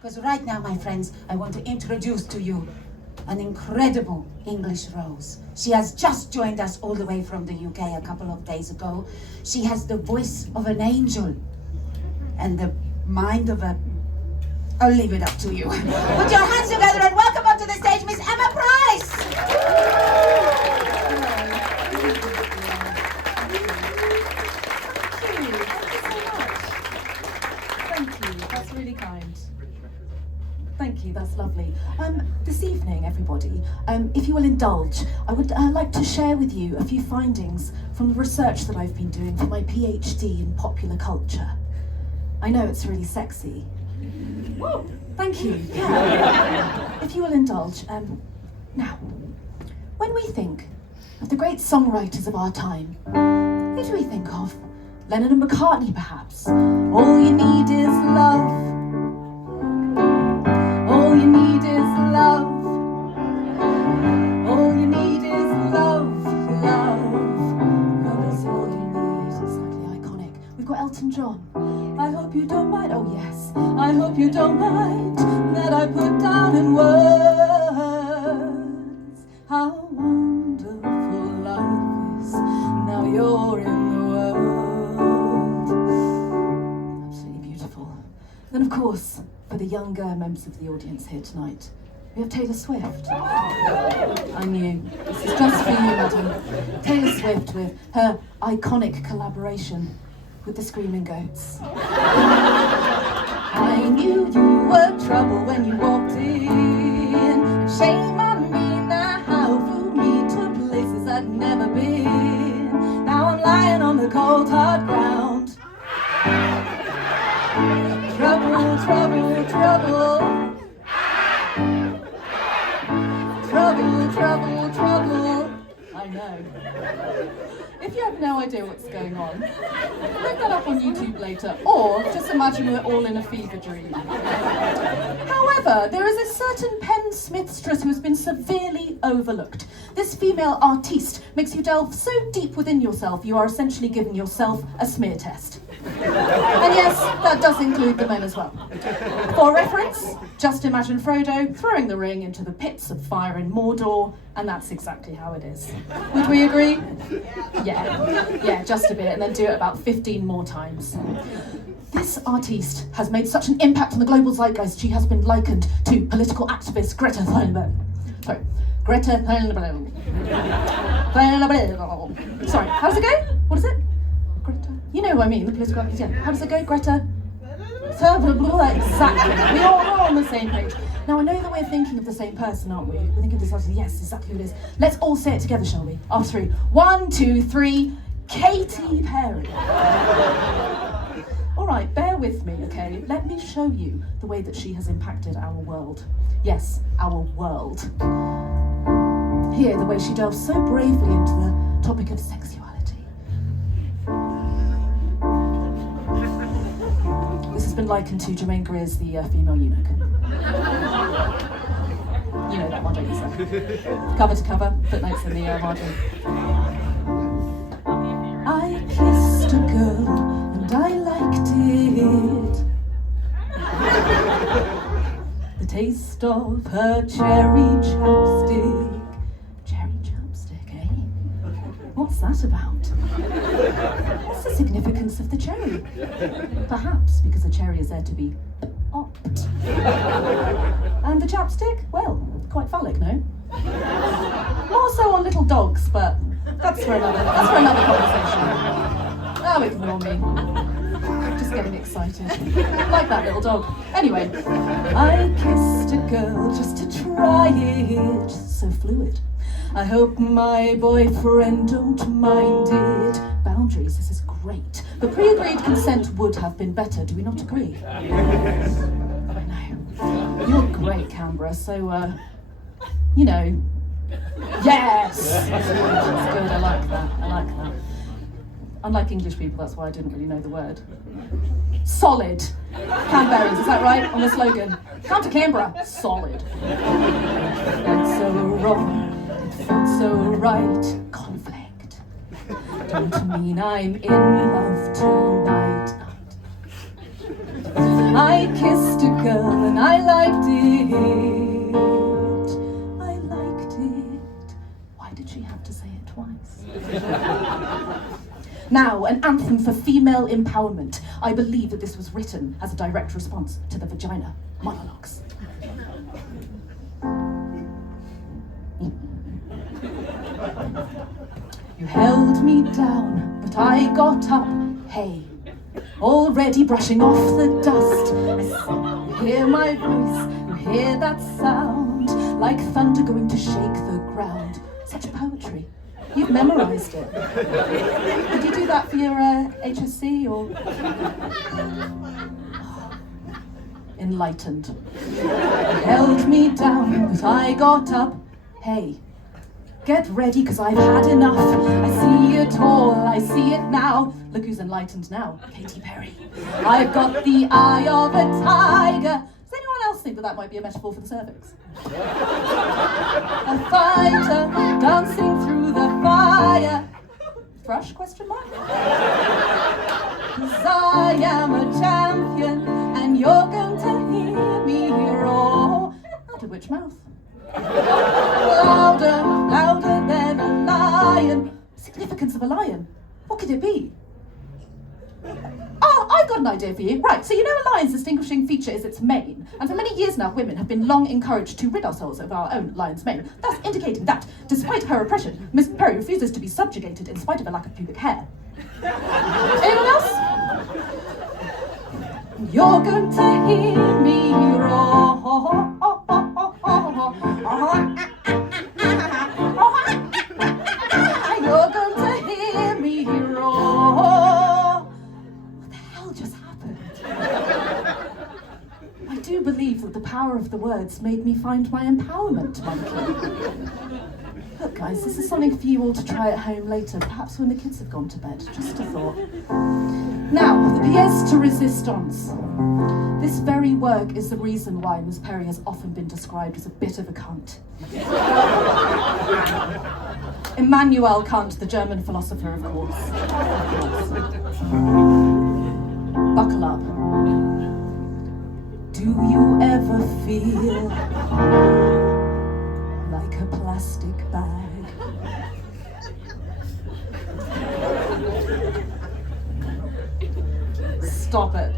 Because right now, my friends, I want to introduce to you an incredible English rose. She has just joined us all the way from the UK a couple of days ago. She has the voice of an angel and the mind of a... I'll leave it up to you. Put your hands together and welcome onto the stage, Miss Emma Price! That's really kind. Thank you, that's lovely. This evening, everybody, if you will indulge, I would like to share with you a few findings from the research that I've been doing for my PhD in popular culture. I know it's really sexy. Whoa, thank you, yeah. If you will indulge, now, when we think of the great songwriters of our time, who do we think of? Lennon and McCartney, perhaps. All you need is love. All you need is love. All you need is love. Love. Love is all you need. Exactly iconic. We've got Elton John. I hope you don't mind. Oh yes. I hope you don't mind that I put down in words how wonderful life is. Now you're in the world. Absolutely beautiful. Then, of course, for the younger members of the audience here tonight, we have Taylor Swift. I knew. This is just for you, madam. Taylor Swift with her iconic collaboration with the Screaming Goats. I knew you were trouble when you walked in. Shame on me now, flew me to places I'd never been. Now I'm lying on the cold hard ground. Trouble, trouble, trouble. Trouble, trouble, trouble. I know. If you have no idea what's going on, look that up on YouTube later, or just imagine we're all in a fever dream. However, there is a certain pen smithstress who has been severely overlooked. This female artiste makes you delve so deep within yourself, you are essentially giving yourself a smear test. And yes, that does include the men as well. For reference, just imagine Frodo throwing the ring into the pits of fire in Mordor, and that's exactly how it is. Would we agree? Yeah, just a bit, and then do it about 15 more times. This artiste has made such an impact on the global zeitgeist, she has been likened to political activist Greta Thunberg. Greta Thunberg. Sorry, how does it go? What is it? Greta. You know who I mean, the political activist. Yeah. How does it go? Greta. Exactly. We're all on the same page. Now I know that we're thinking of the same person, aren't we? We're thinking of this person. Yes, exactly who it is. Let's all say it together, shall we? After three. 1, 2, 3. Katy Perry. All right, bear with me, okay? Let me show you the way that she has impacted our world. Yes, our world. Here, the way she delves so bravely into the topic of sexuality. This has been likened to Jermaine Greer's The Female Eunuch. You know that one, don't you, sir? Cover to cover, footnotes in the margin. I kissed a girl and I liked it. The taste of her cherry chapstick. Cherry chapstick, eh? What's that about? What's the significance of the cherry? Perhaps because the cherry is there to be popped. And the chapstick? Well, quite phallic, no? More so on little dogs, but that's for another conversation. Oh, ignore me. I'm just getting excited. Like that little dog. Anyway, I kissed a girl just to try it. So fluid. I hope my boyfriend don't mind it. Boundaries, this is great. But pre-agreed consent would have been better, do we not agree? I know. You're great, Canberra, so, you know. Yes! That's good, I like that. Unlike English people, that's why I didn't really know the word. Solid. Canberrans, is that right? On the slogan. Come to Canberra. Solid. It's so wrong. It felt so right. Conflict. Don't mean I'm in love tonight. I kissed a girl and I liked it. I liked it. Why did she have to say it twice? Now, an anthem for female empowerment. I believe that this was written as a direct response to the vagina monologues. You held me down, but I got up, hey, already brushing off the dust. You hear my voice, you hear that sound, like thunder going to shake the ground. Such poetry. You've memorised it. Did you do that for your HSC or? Enlightened. You held me down, but I got up, hey. Get ready, cause I've had enough. I see it all, I see it now. Look who's enlightened now, Katy Perry. I've got the eye of a tiger. Does anyone else think that that might be a metaphor for the cervix? A fighter dancing through the fire. Thrush, question mark? Cause I am a champion, and you're going to hear me roar. Out of which mouth? Louder, louder than a lion. Significance of a lion? What could it be? Oh, I've got an idea for you. Right, so you know a lion's distinguishing feature is its mane. And for many years now, women have been long encouraged to rid ourselves of our own lion's mane, thus indicating that, despite her oppression, Miss Perry refuses to be subjugated in spite of a lack of pubic hair. Anyone else? You're going to hear me roar. You're going to hear me roar. What the hell just happened? I do believe that the power of the words made me find my empowerment monkey. Look guys, this is something for you all to try at home later, perhaps when the kids have gone to bed, just a thought. Now, the pièce de résistance. This very work is the reason why Miss Perry has often been described as a bit of a cunt. Immanuel Kant, the German philosopher, of course. Buckle up. Do you ever feel like a plastic bag? Stop it.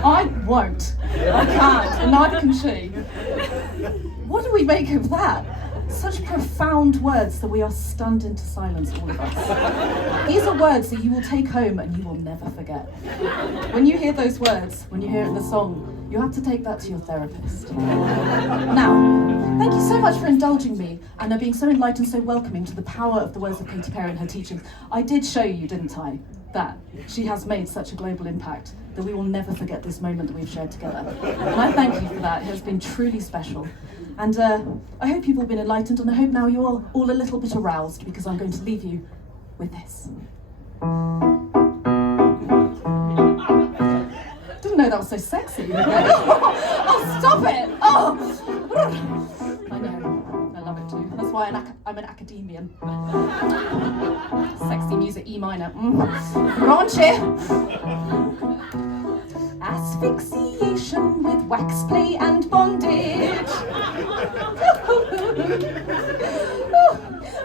I won't. I can't, and neither can she. What do we make of that? Such profound words that we are stunned into silence, all of us. These are words that you will take home and you will never forget. When you hear those words, when you hear it in the song, you have to take that to your therapist. Now, thank you so much for indulging me and being so enlightened, so welcoming to the power of the words of Katy Perry and her teachings. I did show you, didn't I, that she has made such a global impact that we will never forget this moment that we've shared together. And I thank you for that. It has been truly special. And I hope you've all been enlightened, and I hope now you're all a little bit aroused, because I'm going to leave you with this. Didn't know that was so sexy. Oh, stop it! Oh! I know, I love it too. That's why I'm an academician. Sexy music, E minor. Raunchy. Asphyxiation with wax play and bondage.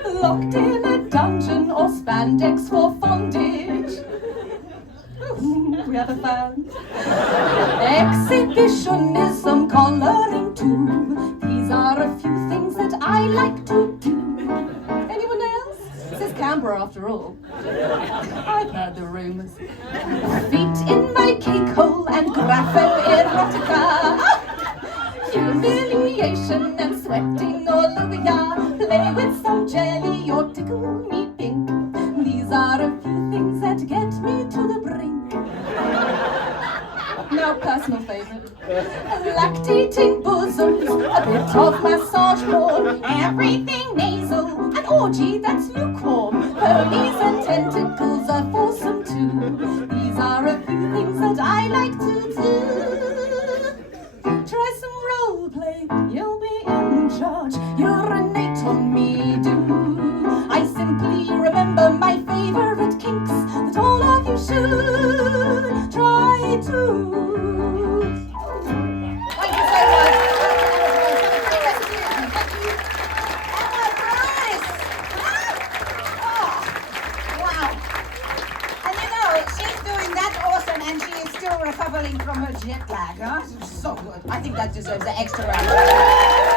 Locked in a dungeon or spandex for fondage. We have a fan. Exhibitionism, colouring too. These are a few things that I like to do. Anyone else? This is Canberra after all. I've heard the rumours. Feet in my cake hole and grapho-erotica. Humiliation and sweating all over ya. Play with some jelly or tickle me pink. These are a few things that get me to the brink. Now, personal favourite. Lactating bosoms, a bit of massage porn, everything nasal, an orgy that's lukewarm. Ponies and tentacles are foursome too. These are a few things that I like to do. Try some role play, you'll be in charge. Urinate on me, do. I simply remember my favourite kinks that all of you should try to recovering from her jet lag, huh? So good. I think that deserves an extra round.